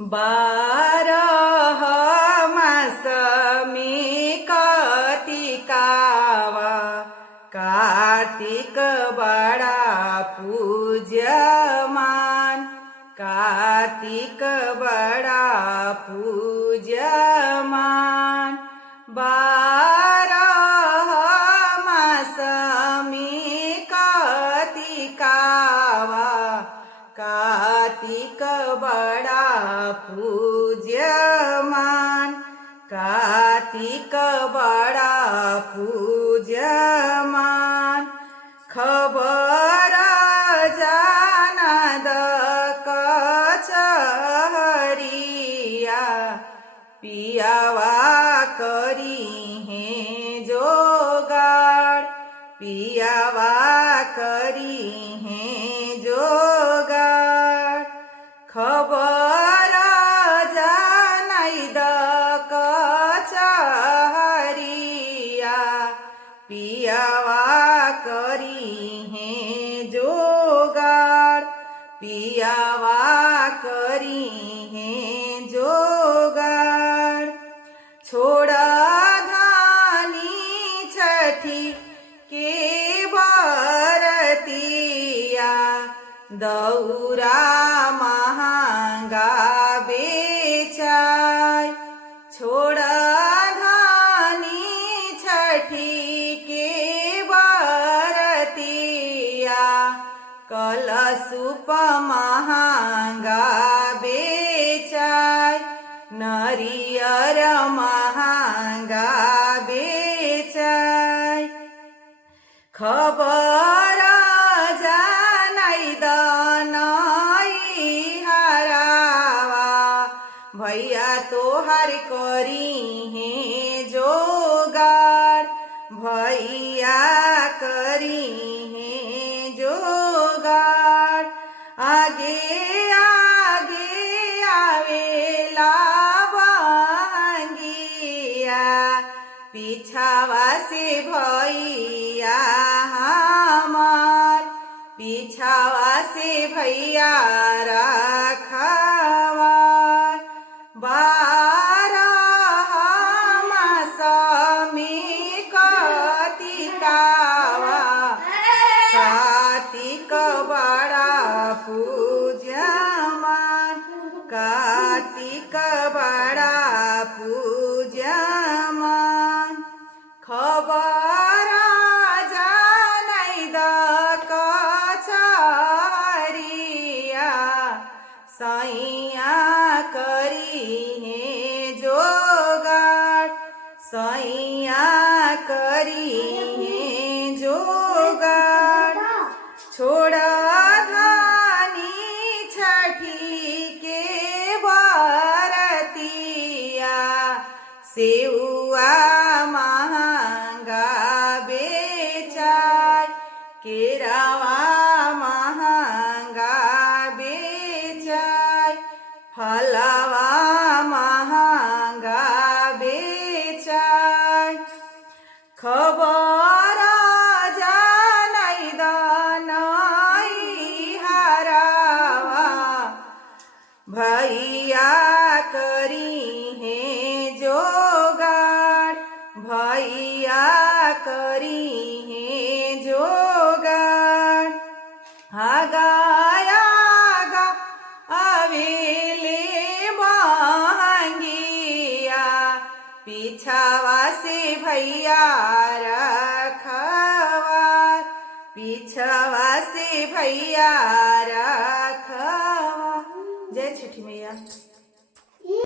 बारह मास में कार्तिकावा कार्तिक बड़ा पूज्यमान कार्तिक बड़ा पूज्यमान बारह मास में कार्तिकावा कार्तिक बड़ा पूज्यमान कार्तिक बड़ा पूज्यमान खबर जानद कचहरिया पियावा करी हैं जोगाड़ पियावा करी हैं जोगाड़ खबर जानद कचहरिया पियावा करी हैं जोगाड़ पियावा करी हैं जोगाड़ छोड़ धानी छठी के बरतिया दौरा महंगा बेचाय छोड़ धानी छठी के बरतिया कलशुप महंगा बेचाय नरियर महंगा बेचाय खबर जानैद नई हरावा भैया तोहार करी हैं जोगाड़ भैया करी हैं जोगाड़ आगे आगे आवेला बहंगिया पीछावा से भैया हमार पीछावा से भैया रखवार बारह मास में कार्तिकावा कार्तिक बड़ा पूज्यमान कार्तिक बड़ा पूज्यमान खबर जानैद कचहरिया सैया करी हैं जोगाड़ सैया करी हैं जोगाड़ छोड़ धानी छठी के बरतिया सेउआ महंगा बेचाय केरावा महंगा बेचाय फलवा महंगा बेचाय खबर जानैद नई हरावा भैया करी हैं जोगाड़ भैया करी हैं जोगाड़ आगाया गा अवेले महंगिया पीछावा से भैया रखवार पीछावा से भैया रखवार जय छठी मैया।